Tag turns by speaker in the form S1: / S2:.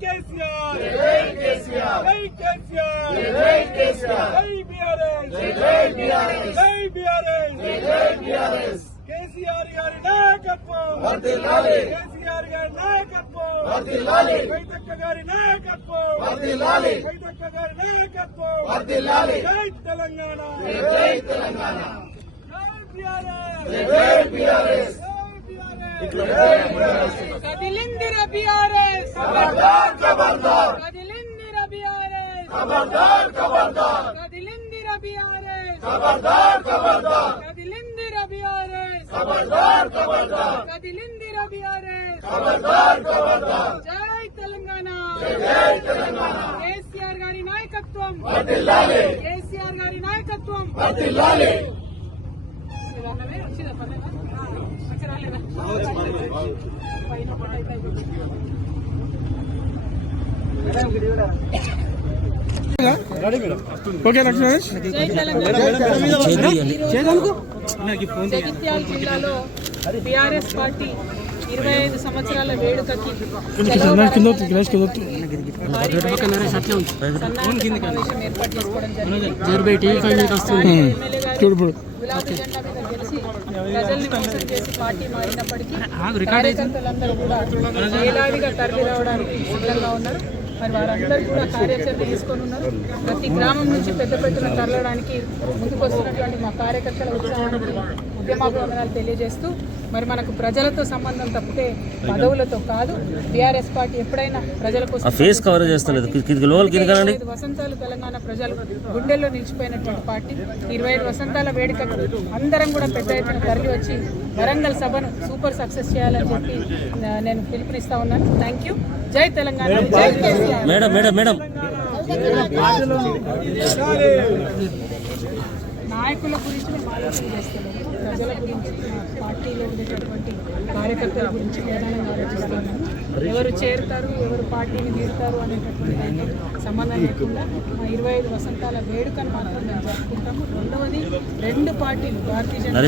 S1: కేసీఆర్ జై కేసీఆర్ జై కేసీఆర్ జై కేసీఆర్ జై బీఆర్ఎస్ జై బీఆర్ఎస్ జై బీఆర్ఎస్ జై బీఆర్ఎస్ కేసీఆర్ గారి నాయకత్వం వర్ధిల్లాలి కేసీఆర్ గారి నాయకత్వం వర్ధిల్లాలి గారి నాయకత్వం వర్ధిల్లాలి గారి నాయకత్వం వర్ధిల్లాలి జై తెలంగాణ జై తెలంగాణ జై బీఆర్ఎస్ జై బీఆర్ఎస్ జై బీఆర్ఎస్
S2: కదిలిందిర బీఆర్ఎస్
S1: ఖబర్దార్ ఖబర్దార్
S2: కదిలిందిర బీఆర్ఎస్
S1: ఖబర్దార్ ఖబర్దార్
S2: కదిలిందిర బీఆర్ఎస్
S1: ఖబర్దార్ ఖబర్దార్
S2: కదిలిందిర బీఆర్ఎస్
S1: ఖబర్దార్ ఖబర్దార్
S2: కదిలిందిర బీఆర్ఎస్
S1: ఖబర్దార్ ఖబర్దార్
S2: జై తెలంగాణ
S1: జై తెలంగాణ
S2: కేసీఆర్ గారి నాయకత్వం
S1: వర్ధిల్లాలి
S2: కేసీఆర్ గారి నాయకత్వం
S1: వర్ధిల్లాలి
S2: రాలేదా? వచ్చిందా పర్లేదా? మంచిగా రాలేదా?
S3: ఓకే
S2: జగిత్యాల జిల్లాలో బీఆర్ఎస్ పార్టీ ఇరవై ఐదు సంవత్సరాల వేడుకకి ఏర్పాటు చేసుకోవడం జరిగింది. గులాబీ జెండా మీద గెలిచి ప్రజల్ని మోసం చేసి పార్టీ మారినప్పటికీ కార్యకర్తలందరూ కూడా వేలాదిగా తరలి రావడానికి సిద్ధంగా ఉన్నారు. మరి వారందరూ కూడా కార్యాచరణ తీసుకొని ఉన్నారు. ప్రతి గ్రామం నుంచి పెద్ద పెద్దన తరలడానికి ముందుకొస్తున్నటువంటి మా కార్యకర్తల ఉత్సాహానికి ఉద్యమాభివందనాలు తెలియజేస్తూ మరి మనకు ప్రజలతో సంబంధం తప్పితే పదవులతో కాదు బీఆర్ఎస్ పార్టీ ఎప్పుడైనా ప్రజల కోసం
S4: ఫేస్ కవర్ చేస్తలేదు.
S2: వసంతాలు తెలంగాణ ప్రజలు గుండెల్లో నిలిచిపోయినటువంటి పార్టీ. ఇరవై ఐదు వసంతాల వేడుకకు అందరం కూడా పెద్ద ఎత్తున తరలి వచ్చి వరంగల్ సభను సూపర్ సక్సెస్ చేయాలని చెప్పి నేను పిలుపునిస్తా ఉన్నాను. Thank you. జై తెలంగాణ జై కేసీఆర్.
S4: Madam madam madam.
S2: నాయకుల గురించి మేము ఆలోచన చేస్తున్నాము. ప్రజల గురించి పార్టీలో ఉండేటటువంటి కార్యకర్తల గురించి ప్రధానంగా ఆలోచిస్తున్నాము. ఎవరు చేరుతారు ఎవరు పార్టీని వీరుతారు అనేటటువంటి దాంతో సంబంధం లేకుండా ఇరవై ఐదు వసంతాల వేడుకను మాత్రం మేము జరుపుకుంటాము. రెండవది రెండు పార్టీలు భారతీయ జనతా